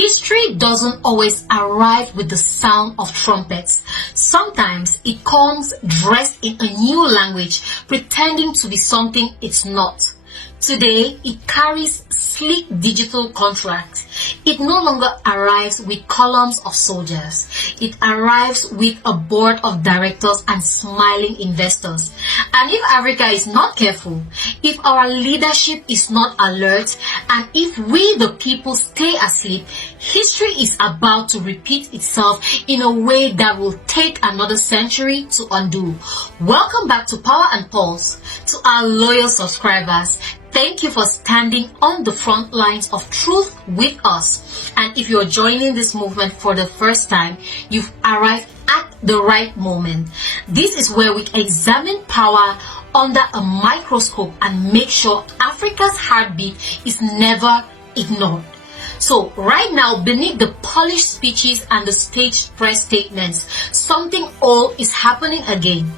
History doesn't always arrive with the sound of trumpets. Sometimes it comes dressed in a new language, pretending to be something it's not. Today, it carries sleek digital contracts. It no longer arrives with columns of soldiers. It arrives with a board of directors and smiling investors. And if Africa is not careful, if our leadership is not alert, and if we the people stay asleep, history is about to repeat itself in a way that will take another century to undo. Welcome back to Power and Pulse. To our loyal subscribers, thank you for standing on the front lines of truth with us. And if you're joining this movement for the first time, you've arrived at the right moment. This is where we examine power under a microscope and make sure Africa's heartbeat is never ignored. So right now, beneath the polished speeches and the staged press statements, something old is happening again.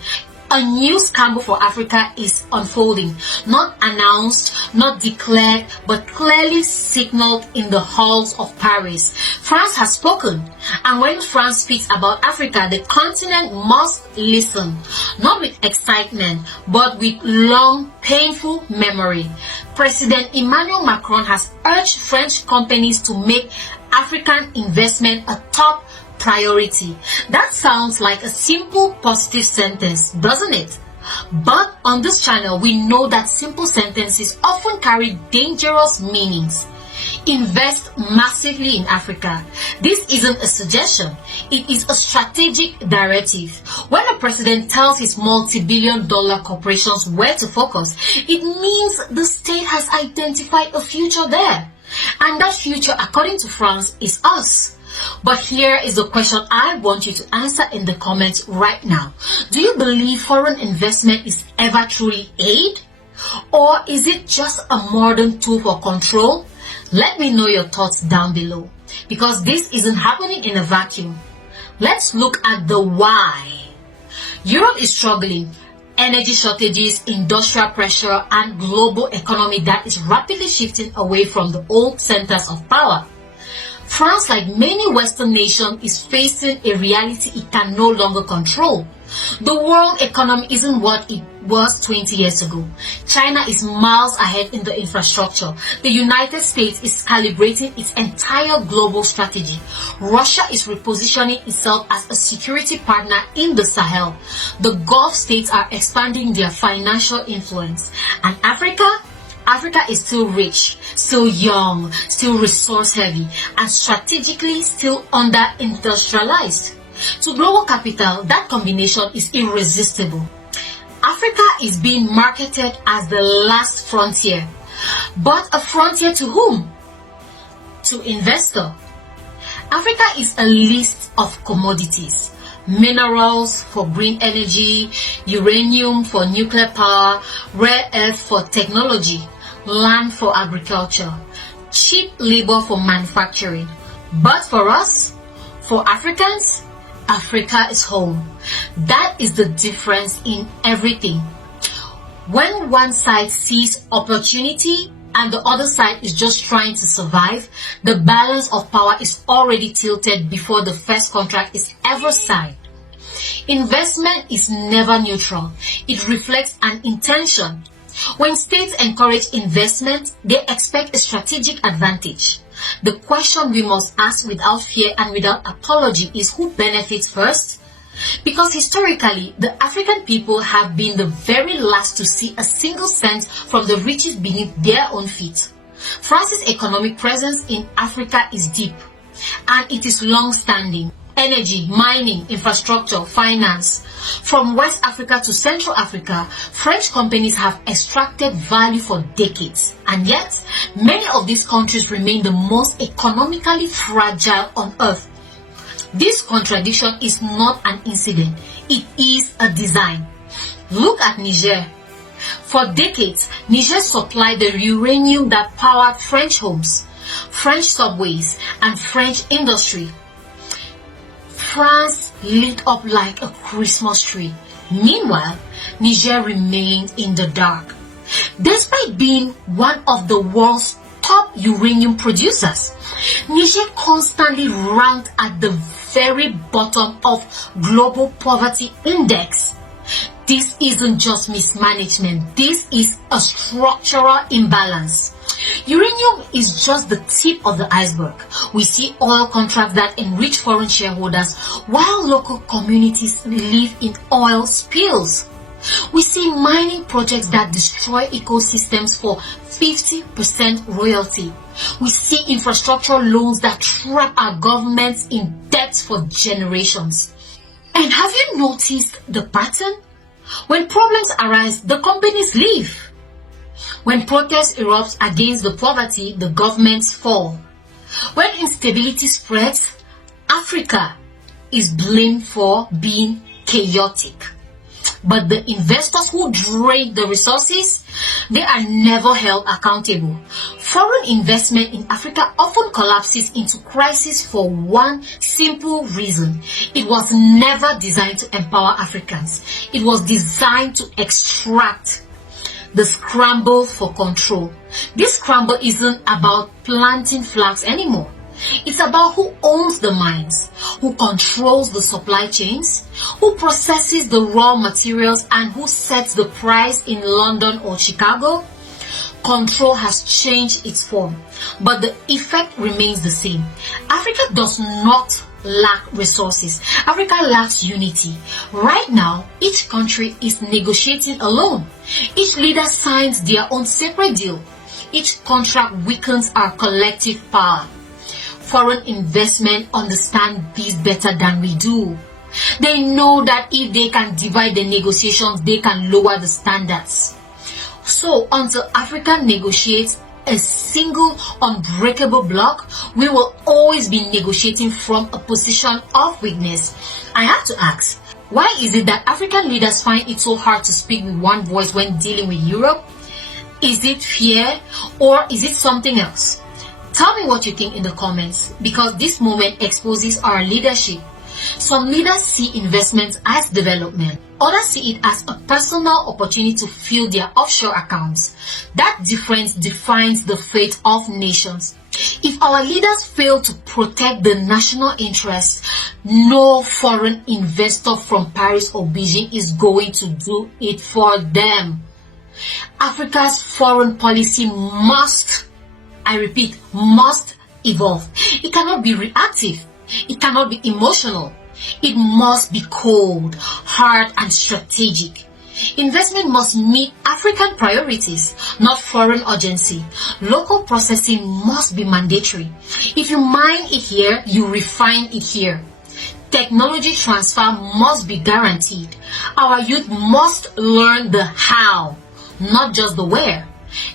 A new scramble for Africa is unfolding, not announced, not declared, but clearly signaled in the halls of Paris. France has spoken, and when France speaks about Africa, the continent must listen, not with excitement, but with long, painful memory. President Emmanuel Macron has urged French companies to make African investment a top priority. That sounds like a simple positive sentence, doesn't it? But on this channel, we know that simple sentences often carry dangerous meanings. Invest massively in Africa. This isn't a suggestion, it is a strategic directive. When a president tells his multi-billion-dollar corporations where to focus, it means the state has identified a future there. And that future, according to France, is us. But here is the question I want you to answer in the comments right now. Do you believe foreign investment is ever truly aid? Or is it just a modern tool for control? Let me know your thoughts down below, because this isn't happening in a vacuum. Let's look at the why. Europe is struggling. Energy shortages, industrial pressure, and global economy that is rapidly shifting away from the old centers of power. France, like many Western nations, is facing a reality it can no longer control. The world economy isn't what it was 20 years ago. China is miles ahead in the infrastructure. The United States is calibrating its entire global strategy. Russia is repositioning itself as a security partner in the Sahel. The Gulf states are expanding their financial influence. And Africa is still rich, still young, still resource heavy, and strategically still under-industrialized. To global capital, that combination is irresistible. Africa is being marketed as the last frontier. But a frontier to whom? To investor. Africa is a list of commodities. Minerals for green energy, uranium for nuclear power, rare earth for technology, land for agriculture, cheap labor for manufacturing. But for us, for Africans, Africa is home. That is the difference in everything. When one side sees opportunity and the other side is just trying to survive, the balance of power is already tilted before the first contract is ever signed. Investment is never neutral. It reflects an intention. When states encourage investment, they expect a strategic advantage. The question we must ask without fear and without apology is who benefits first? Because historically, the African people have been the very last to see a single cent from the riches beneath their own feet. France's economic presence in Africa is deep, and it is long-standing. Energy, mining, infrastructure, finance. From West Africa to Central Africa, French companies have extracted value for decades. And yet, many of these countries remain the most economically fragile on earth. This contradiction is not an incident. It is a design. Look at Niger. For decades, Niger supplied the uranium that powered French homes, French subways, and French industry. France lit up like a Christmas tree. Meanwhile, Niger remained in the dark. Despite being one of the world's top uranium producers, Niger constantly ranked at the very bottom of global poverty index. This isn't just mismanagement, this is a structural imbalance. Uranium is just the tip of the iceberg. We see oil contracts that enrich foreign shareholders while local communities live in oil spills. We see mining projects that destroy ecosystems for 50% royalty. We see infrastructure loans that trap our governments in debt for generations. And have you noticed the pattern? When problems arise, the companies leave. When protests erupt against the poverty, the governments fall. When instability spreads, Africa is blamed for being chaotic. But the investors who drain the resources, they are never held accountable. Foreign investment in Africa often collapses into crisis for one simple reason. It was never designed to empower Africans. It was designed to extract. The scramble for control. This scramble isn't about planting flags anymore. It's about who owns the mines, who controls the supply chains, who processes the raw materials, and who sets the price in London or Chicago. Control has changed its form, but the effect remains the same. Africa does not lack resources. Africa lacks unity. Right now, each country is negotiating alone. Each leader signs their own separate deal. Each contract weakens our collective power. Foreign investment understand this better than we do. They know that if they can divide the negotiations, they can lower the standards. So until Africa negotiates a single unbreakable block, we will always be negotiating from a position of weakness. I have to ask, why is it that African leaders find it so hard to speak with one voice when dealing with Europe? Is it fear or is it something else? Tell me what you think in the comments, because this moment exposes our leadership. Some leaders see investment as development. Others see it as a personal opportunity to fill their offshore accounts. That difference defines the fate of nations. If our leaders fail to protect the national interest, no foreign investor from Paris or Beijing is going to do it for them. Africa's foreign policy must, I repeat, must evolve. It cannot be reactive. It cannot be emotional. It must be cold, hard, and strategic. Investment must meet African priorities, not foreign urgency. Local processing must be mandatory. If you mine it here, you refine it here. Technology transfer must be guaranteed. Our youth must learn the how, not just the where.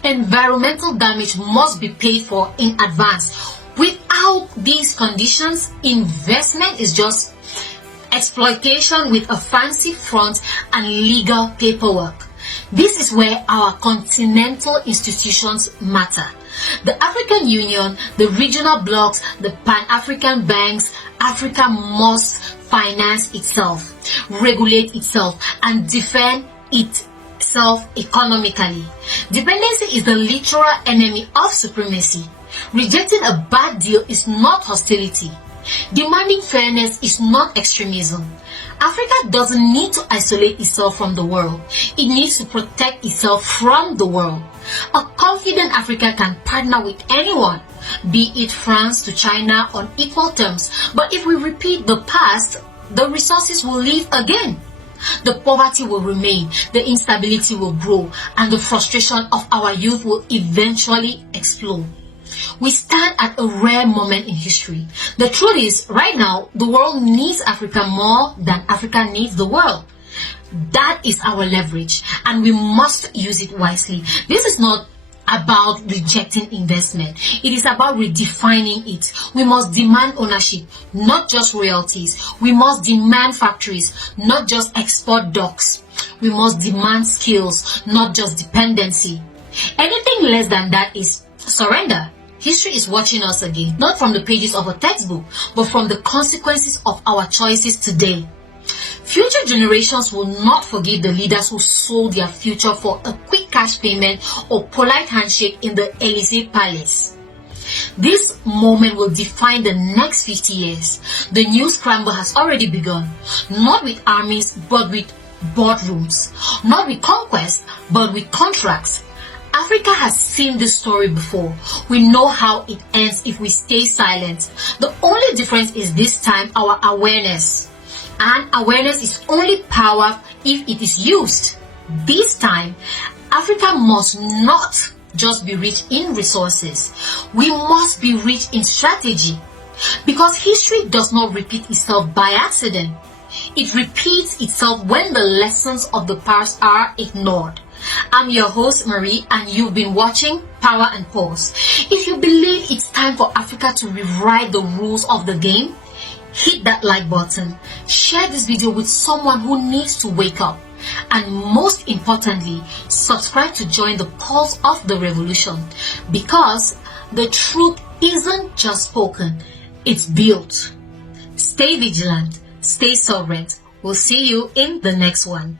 Environmental damage must be paid for in advance. Without these conditions, investment is just exploitation with a fancy front and legal paperwork. This is where our continental institutions matter. The African Union, the regional blocs, the Pan-African banks. Africa must finance itself, regulate itself, and defend itself economically. Dependency is the literal enemy of supremacy. Rejecting a bad deal is not hostility. Demanding fairness is not extremism. Africa doesn't need to isolate itself from the world. It needs to protect itself from the world. A confident Africa can partner with anyone, be it France to China, on equal terms. But if we repeat the past, the resources will leave again. The poverty will remain, the instability will grow, and the frustration of our youth will eventually explode. We stand at a rare moment in history. The truth is, right now, the world needs Africa more than Africa needs the world. That is our leverage, and we must use it wisely. This is not about rejecting investment. It is about redefining it. We must demand ownership, not just royalties. We must demand factories, not just export docks. We must demand skills, not just dependency. Anything less than that is surrender. History is watching us again, not from the pages of a textbook, but from the consequences of our choices today. Future generations will not forgive the leaders who sold their future for a quick cash payment or polite handshake in the Elysee Palace. This moment will define the next 50 years. The new scramble has already begun, not with armies but with boardrooms, not with conquest but with contracts. Africa has seen this story before. We know how it ends if we stay silent. The only difference is this time our awareness. And awareness is only power if it is used. This time, Africa must not just be rich in resources. We must be rich in strategy. Because history does not repeat itself by accident. It repeats itself when the lessons of the past are ignored. I'm your host Marie and you've been watching Power and Pause. If you believe it's time for Africa to rewrite the rules of the game, hit that like button, share this video with someone who needs to wake up, and most importantly, subscribe to join the pulse of the revolution, because the truth isn't just spoken, it's built. Stay vigilant, stay sovereign. We'll see you in the next one.